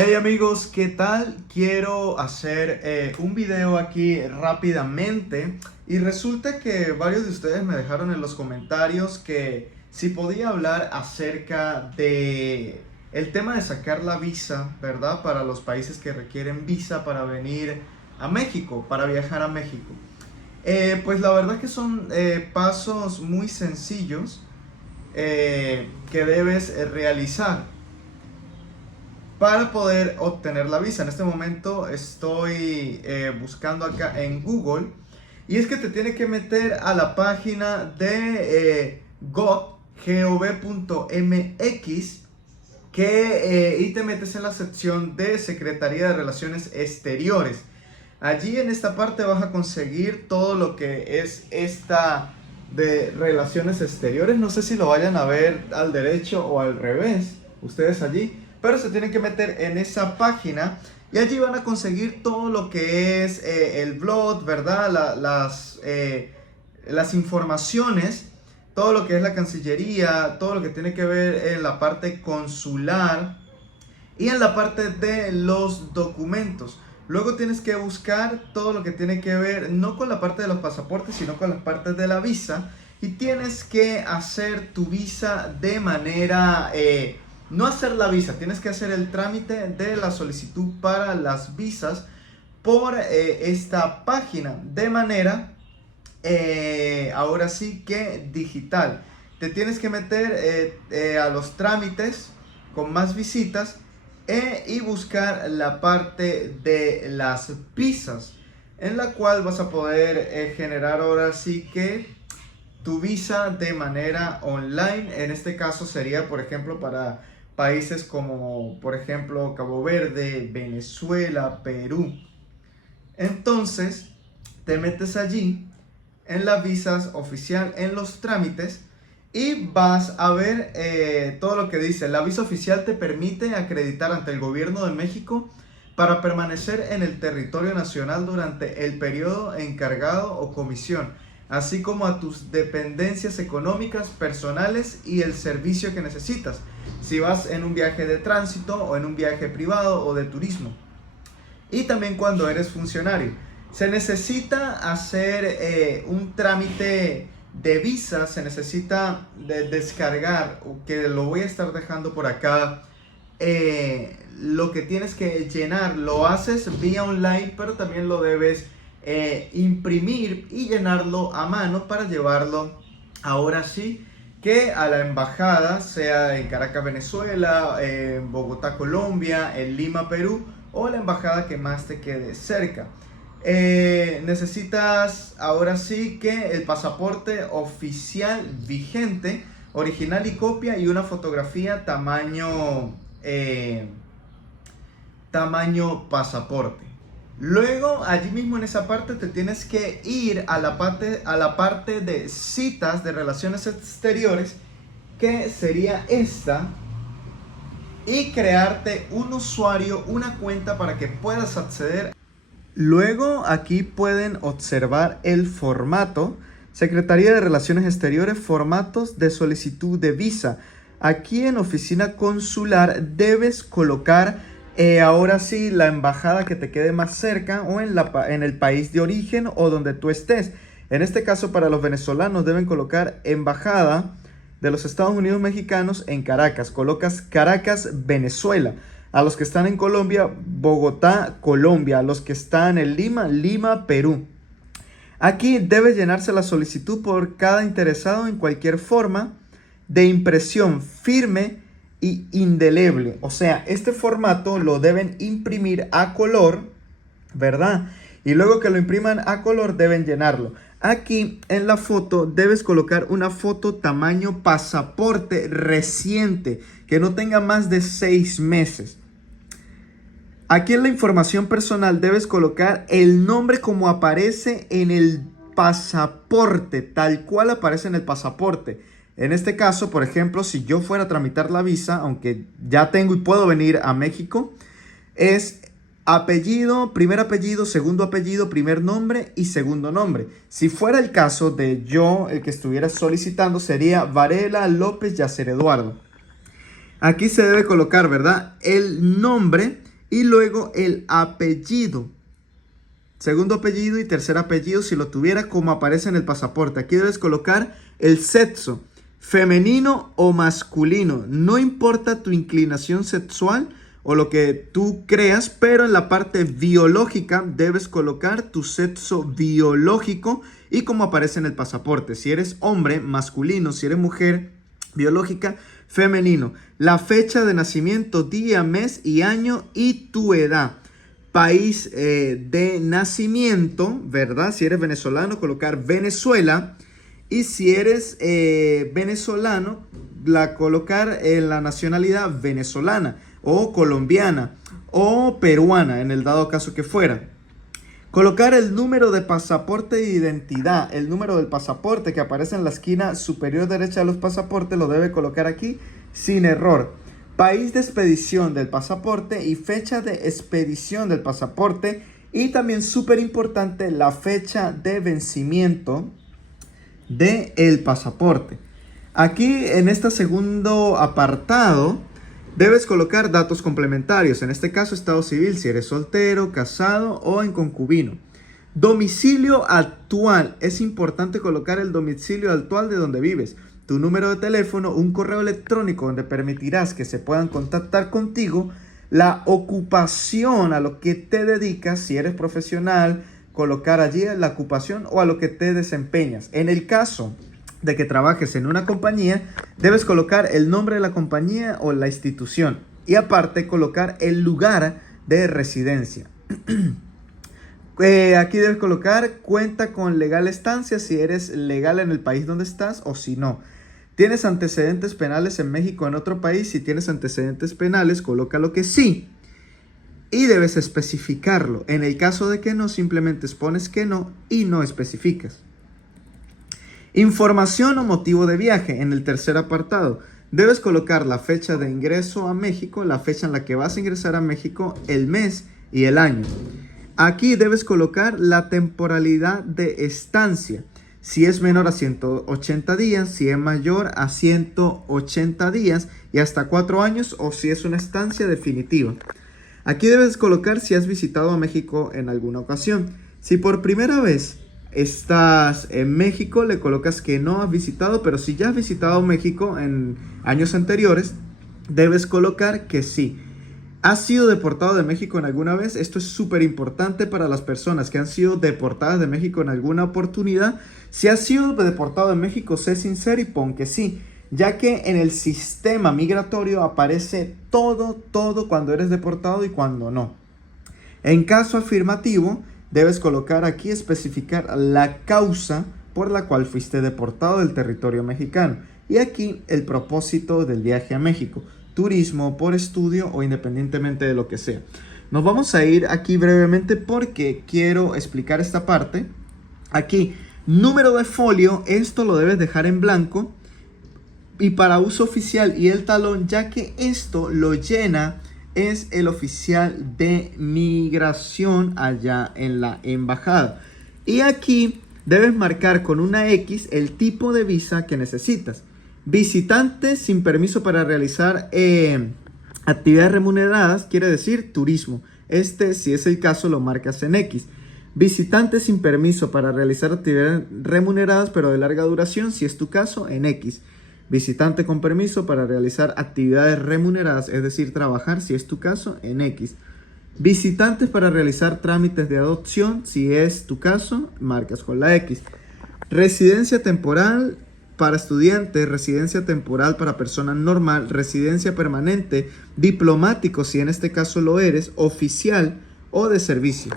Hey amigos, ¿qué tal? Quiero hacer un video aquí rápidamente y resulta que varios de ustedes me dejaron en los comentarios que si podía hablar acerca de el tema de sacar la visa, ¿verdad? Para los países que requieren visa para venir a México, para viajar a México. Pues la verdad que son pasos muy sencillos que debes realizar para poder obtener la visa. En este momento estoy buscando acá en Google y es que te tiene que meter a la página de gov.mx y te metes en la sección de Secretaría de Relaciones Exteriores. Allí en esta parte vas a conseguir todo lo que es esta de Relaciones Exteriores. No sé si lo vayan a ver al derecho o al revés, ustedes allí, pero se tienen que meter en esa página y allí van a conseguir todo lo que es el blog, ¿verdad? Las informaciones, todo lo que es la Cancillería, todo lo que tiene que ver en la parte consular y en la parte de los documentos. Luego tienes que buscar todo lo que tiene que ver no con la parte de los pasaportes, sino con la parte de la visa. Y tienes que hacer tu visa de manera... no hacer la visa, tienes que hacer el trámite de la solicitud para las visas por esta página. De manera, ahora sí que digital. Te tienes que meter a los trámites con más visitas y buscar la parte de las visas, en la cual vas a poder generar ahora sí que tu visa de manera online. En este caso sería, por ejemplo, para países como, por ejemplo, Cabo Verde, Venezuela, Perú. Entonces, te metes allí en las visas oficial, en los trámites, y vas a ver todo lo que dice. La visa oficial te permite acreditar ante el gobierno de México para permanecer en el territorio nacional durante el periodo encargado o comisión, así como a tus dependencias económicas, personales y el servicio que necesitas, si vas en un viaje de tránsito o en un viaje privado o de turismo. Y también cuando eres funcionario. Se necesita hacer un trámite de visa, se necesita descargar, que lo voy a estar dejando por acá, lo que tienes que llenar. Lo haces vía online, pero también lo debes imprimir y llenarlo a mano para llevarlo ahora sí que a la embajada, sea en Caracas, Venezuela, en Bogotá, Colombia, en Lima, Perú, o la embajada que más te quede cerca. Necesitas ahora sí que el pasaporte oficial vigente, original y copia, y una fotografía tamaño pasaporte. Luego, allí mismo en esa parte te tienes que ir a la parte de citas de relaciones exteriores, que sería esta, y crearte un usuario, una cuenta para que puedas acceder. Luego aquí pueden observar el formato. Secretaría de Relaciones Exteriores, formatos de solicitud de visa. Aquí en oficina consular debes colocar ahora sí la embajada que te quede más cerca, o en el país de origen o donde tú estés. En este caso, para los venezolanos deben colocar embajada de los Estados Unidos mexicanos en Caracas. Colocas Caracas, Venezuela. A los que están en Colombia, Bogotá, Colombia. A los que están en Lima, Lima, Perú. Aquí debe llenarse la solicitud por cada interesado en cualquier forma de impresión firme y indeleble. O sea, este formato lo deben imprimir a color, ¿verdad? Y luego que lo impriman a color deben llenarlo. Aquí en la foto debes colocar una foto tamaño pasaporte reciente, que no tenga más de 6 meses. Aquí en la información personal debes colocar el nombre como aparece en el pasaporte, tal cual aparece en el pasaporte. En este caso, por ejemplo, si yo fuera a tramitar la visa, aunque ya tengo y puedo venir a México, es apellido, primer apellido, segundo apellido, primer nombre y segundo nombre. Si fuera el caso de yo, el que estuviera solicitando, sería Varela López Yacer Eduardo. Aquí se debe colocar, ¿verdad?, el nombre Y luego el apellido. Segundo apellido y tercer apellido si lo tuviera, como aparece en el pasaporte. Aquí debes colocar el sexo, femenino o masculino. No importa tu inclinación sexual o lo que tú creas, pero en la parte biológica debes colocar tu sexo biológico y como aparece en el pasaporte. Si eres hombre, masculino; si eres mujer, biológica, femenino. La fecha de nacimiento, día, mes y año y tu edad. País de nacimiento, ¿verdad? Si eres venezolano, colocar Venezuela. Y si eres venezolano, colocar la nacionalidad venezolana o colombiana o peruana, en el dado caso que fuera. Colocar el número de pasaporte de identidad, el número del pasaporte que aparece en la esquina superior derecha de los pasaportes, lo debe colocar aquí sin error. País de expedición del pasaporte y fecha de expedición del pasaporte. Y también súper importante, la fecha de vencimiento del pasaporte. Aquí en este segundo apartado debes colocar datos complementarios. En este caso, estado civil, si eres soltero, casado o en concubino. Domicilio actual. Es importante colocar el domicilio actual de donde vives. Tu número de teléfono, un correo electrónico donde permitirás que se puedan contactar contigo. La ocupación, a lo que te dedicas, si eres profesional, colocar allí la ocupación o a lo que te desempeñas. En el caso de que trabajes en una compañía, debes colocar el nombre de la compañía o la institución. Y aparte colocar el lugar de residencia. Aquí debes colocar cuenta con legal estancia, si eres legal en el país donde estás o si no. ¿Tienes antecedentes penales en México o en otro país? Si tienes antecedentes penales, colócalo que sí. Y debes especificarlo. En el caso de que no, simplemente expones que no y no especificas. Información o motivo de viaje. En el tercer apartado, debes colocar la fecha de ingreso a México, la fecha en la que vas a ingresar a México, el mes y el año. Aquí debes colocar la temporalidad de estancia. Si es menor a 180 días, si es mayor a 180 días y hasta 4 años o si es una estancia definitiva. Aquí debes colocar si has visitado a México en alguna ocasión. Si por primera vez estás en México, le colocas que no has visitado, pero si ya has visitado México en años anteriores, debes colocar que sí. ¿Has sido deportado de México en alguna vez? Esto es súper importante para las personas que han sido deportadas de México en alguna oportunidad. Si has sido deportado de México, sé sincero y pon que sí, ya que en el sistema migratorio aparece todo cuando eres deportado y cuando no. En caso afirmativo, debes colocar aquí, especificar la causa por la cual fuiste deportado del territorio mexicano. Y aquí el propósito del viaje a México. Turismo, por estudio o independientemente de lo que sea. Nos vamos a ir aquí brevemente porque quiero explicar esta parte. Aquí, número de folio, esto lo debes dejar en blanco. Y para uso oficial y el talón, ya que esto lo llena es el oficial de migración allá en la embajada. Y aquí debes marcar con una X el tipo de visa que necesitas. Visitante sin permiso para realizar actividades remuneradas, quiere decir turismo. Si es el caso, lo marcas en X. Visitante sin permiso para realizar actividades remuneradas pero de larga duración, si es tu caso, en X. Visitante con permiso para realizar actividades remuneradas, es decir, trabajar, si es tu caso, en X. Visitantes para realizar trámites de adopción, si es tu caso, marcas con la X. Residencia temporal para estudiantes, residencia temporal para persona normal, residencia permanente, diplomático, si en este caso lo eres, oficial o de servicio.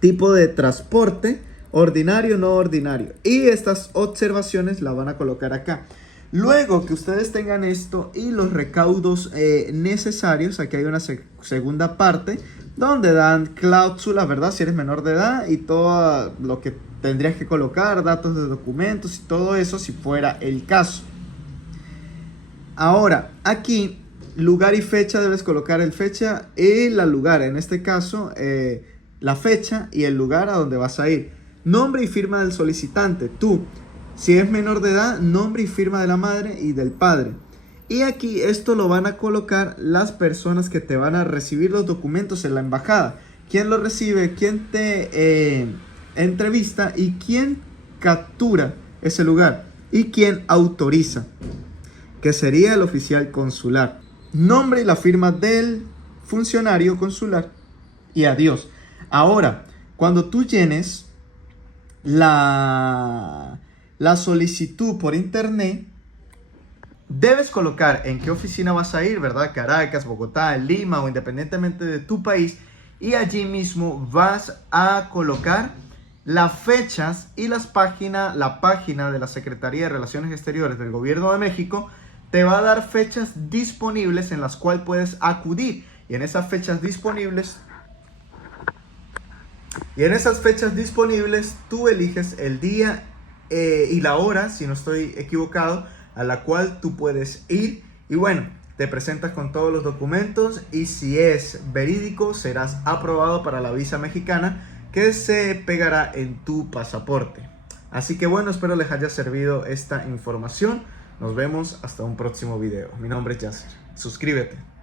Tipo de transporte, ordinario, no ordinario. Y estas observaciones las van a colocar acá. Luego que ustedes tengan esto y los recaudos necesarios, aquí hay una segunda parte donde dan cláusulas, ¿verdad? Si eres menor de edad y todo lo que tendrías que colocar, datos de documentos y todo eso si fuera el caso. Ahora, aquí, lugar y fecha, debes colocar el fecha y el lugar. En este caso, la fecha y el lugar a donde vas a ir. Nombre y firma del solicitante, tú. Si es menor de edad, nombre y firma de la madre y del padre. Y aquí esto lo van a colocar las personas que te van a recibir los documentos en la embajada. ¿Quién lo recibe? ¿Quién te entrevista? ¿Y quién captura ese lugar? ¿Y quién autoriza? Que sería el oficial consular. Nombre y la firma del funcionario consular. Y adiós. Ahora, cuando tú llenes la solicitud por internet, debes colocar en qué oficina vas a ir, ¿verdad? Caracas, Bogotá, Lima o independientemente de tu país. Y allí mismo vas a colocar las fechas y la página de la Secretaría de Relaciones Exteriores del Gobierno de México te va a dar fechas disponibles en las cuales puedes acudir. Y en esas fechas disponibles tú eliges el día y la hora, si no estoy equivocado, a la cual tú puedes ir. Y bueno, te presentas con todos los documentos y si es verídico, serás aprobado para la visa mexicana que se pegará en tu pasaporte. Así que bueno, espero les haya servido esta información. Nos vemos hasta un próximo video. Mi nombre es Yasser. Suscríbete.